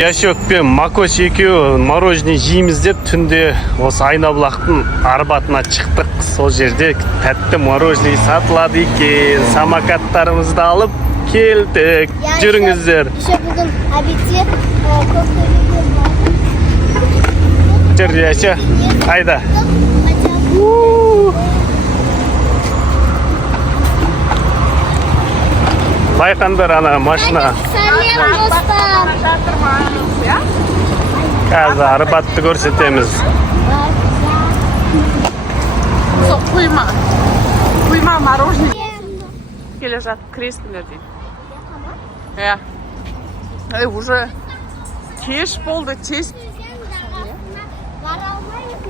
Яшок пен Макош екеуі мороженое жейміз деп түнде осы Айнабұлақтың арбатына шықтық. Сол жерде тәтті мороженое сатылады екен. Самокаттарымызды алып келдік. Жүріңіздер. Бүгін обедте Жүр, Яша. Айда. Байқандар ана машина. Қазір арбатты көрсетеміз. Құйма мороженое. Келе жатып кіресіңдер дейді. Уже кеш болды, тез. Бара алмаймыз,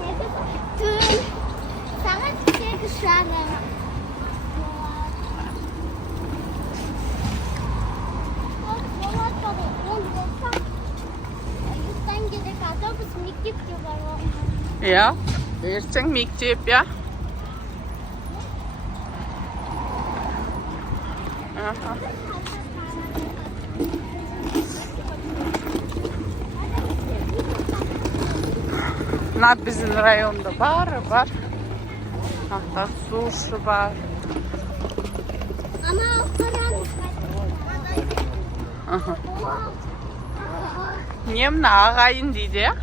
сағат 8 жарым. Ja, ертең мектеп, ja. Мына біздің районда бар. Суши бар. Не мына ағайын дейді, ja?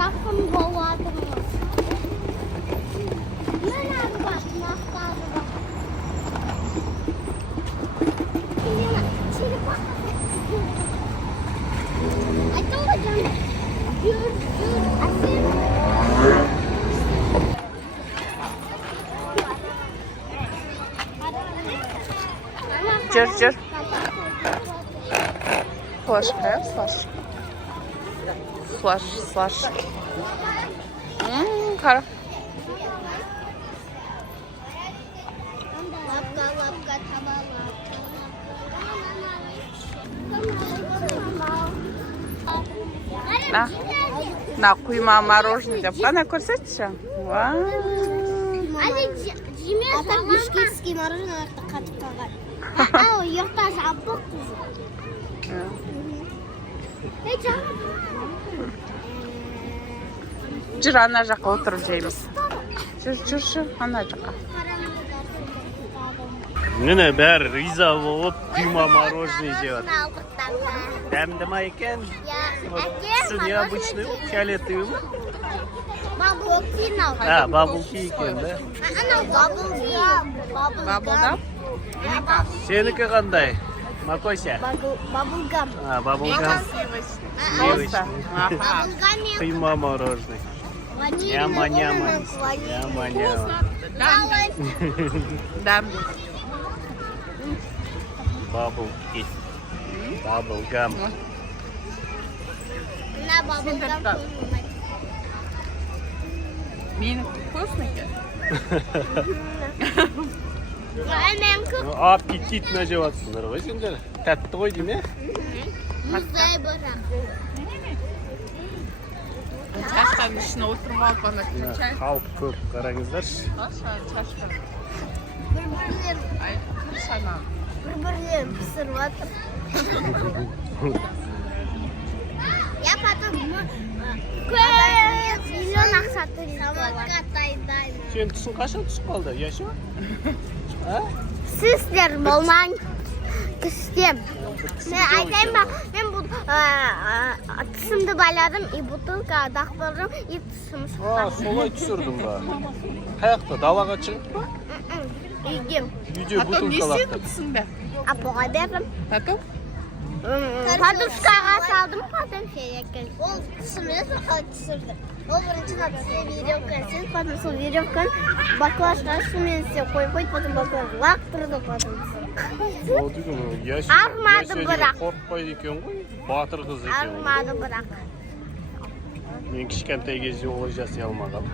Жақын болатымыз. Мен арбат мақтады бар. Айтам ба жаным? Жүр, әсем. Жүр. Флашка, Флаш. Қара. Лапка табала. На құйма мороженое деп қана көрсетші. Ата бішкекский мороженое қатып қалған. Ау, ұйықта жабық қызы. Жүр, ана жаққа отырып жейміз. Жүр, ана жаққа. Міне бәрі риза болып құйма мороженое жеп. Дәмді ма екен? Түсі необычный, фиолетовый ма? Бабулки екен, да? Бабылдам? Сенікі қандай? Макося? Бабулгам. Бабулгам. Құйма мороженое. Няма. Дам. Бабулки. Бабулгам. Менікі вкусный екен. Аппетитно жеп жатсыңдар ғой сендер. Тәтті ғой дейме? Мұздай бұрақ. Чашканың ішіне отырып алып ана чай. Халық көп, қараңыздаршы. Чашка. Бір-бірлерін пісіріп атыр. Я потом миллион ақша төлейді. Сен түсің қашан түсіп қалды, Яша? Сіздер болмаң түстем. Мен айтайын ба, мен бұл түсімді байладым, и бутылка дақтырдым, и түсім шыққан. Солай түсірдің ба? Қаяқта, далаға шығып па? Үйдем. Үйде Потом не бутылкалақты. істедің түсіңді? Апоға бердім. Потом? Подушкаға салдым, потом шелекке. Ол түсімді қалай түсірді. Ол бірінші қатысына веревка сен, потом сол веревканы баклажға сумен істеп қойып, потом баклажға лақтырды, потом. Армады бірақ. Қорқпайды екен ғой, батыр қыз екен. Армады бірақ. Мен кішкентай кезде олай жасай алмағам.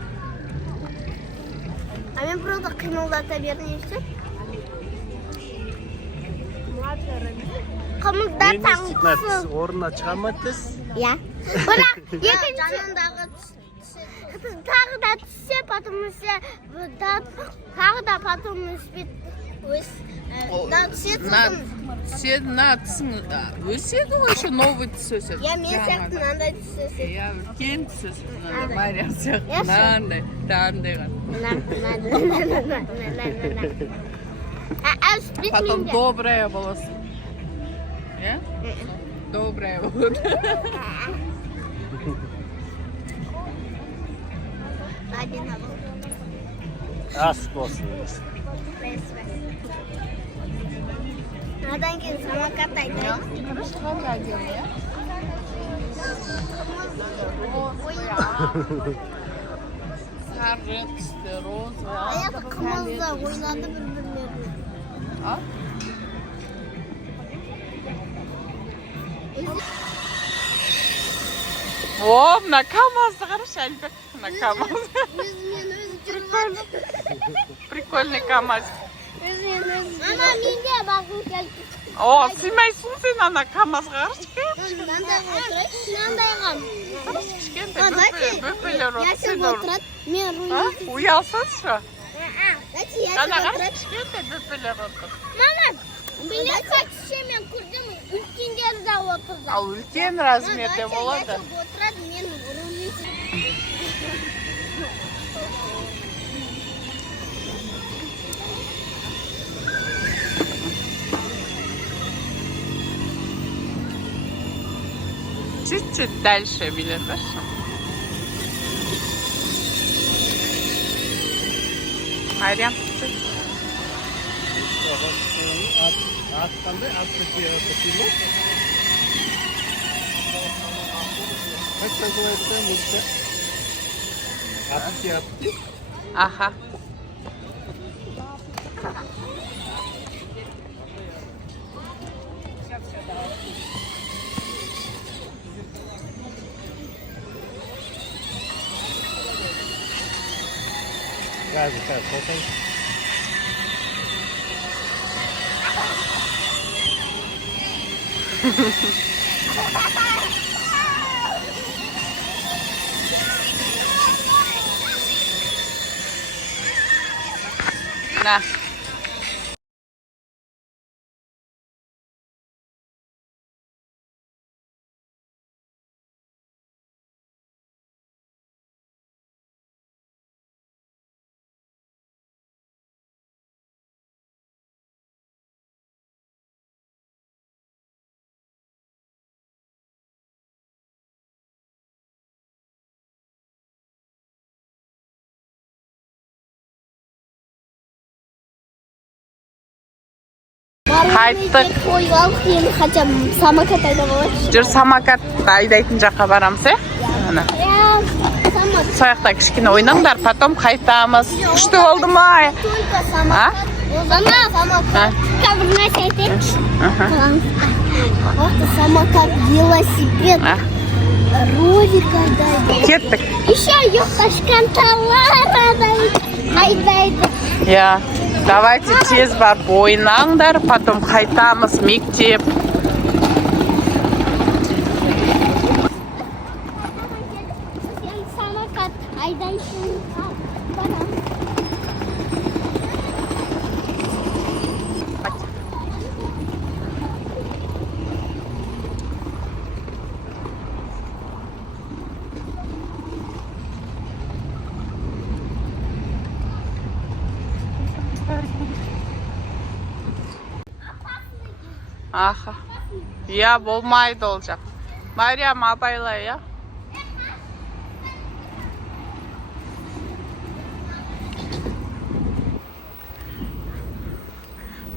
А мен просто қимылдата бермейсің. Қымылдатаңсың. орнына шығаматыз. Иә. Бірақ екінші жанындағы тағы да түссе, потому что тағы да потом өспет өседі ғой, еще новый тіс өседі. Я мен сияқты мынандай тіс өседі. Иә, үлкен тіс өседі. Мариям сияқты мынандай, Потом добрая боласың. Иә? Добрая болады. Ас болсын. Одан кейін самокат айдайды. Сары түсті, розовый. Аяты қымызды ойнады бір-бірлеріне. А? О, мына КамАЗды қарашы, Әлбек. Мына КамАЗ. Өзімен өзі жүріп Прикольный КамАЗ. Ана менде бағу келді. О, сыймайсың сен ана КамАЗға қарашы. Мынандай отырайын, мынандайға. Қарашы, кішкентай бөпелер Я сен отырады, мен руль. Ұялсаңшы. Я Ана сен қарашы, отырады. кішкентай бөпелер отыр. Мама, билетқа түссе мен көрдім, үлкендер де отырды. Ал үлкен размерде болады. Я сен отырады, мен руль. Чуть-чуть дальше билет, хорошо? Мариям, Аттанды, атты киелі. Как называется музыка? Атты. Ага. Кажется, потом. На. Қайттық. Ойғалық енді хотя бы самокат айдап алайықшы. Жүр, самокат айдайтын жаққа барамыз, е? Ана. Самокат. Сояқта кішкене ойнаңдар, потом қайтамыз. Күшті болды ма? Только самокат. Самокат. Кабірнәс айтайықшы. Самокат, велосипед, ролик айдайды. Кеттік. Еще юқашканталар айдайды. Я. Давайте тез барып ойнаңдар, потом қайтамыз мектеп. Сен самокат айдайсың. Аха. Я болмайды ол жақ. Мариям, абайлай, я.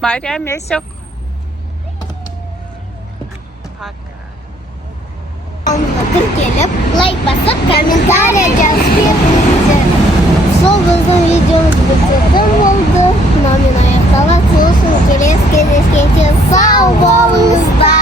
Мариям, есек. Пока. Тіркеліп, лайк басып, комментария жазып беріңіздер. Сол біздің видеомыз бітетін болды. Мынамен аяқталады. Сосын келесі кездескенше сау болыңыздар.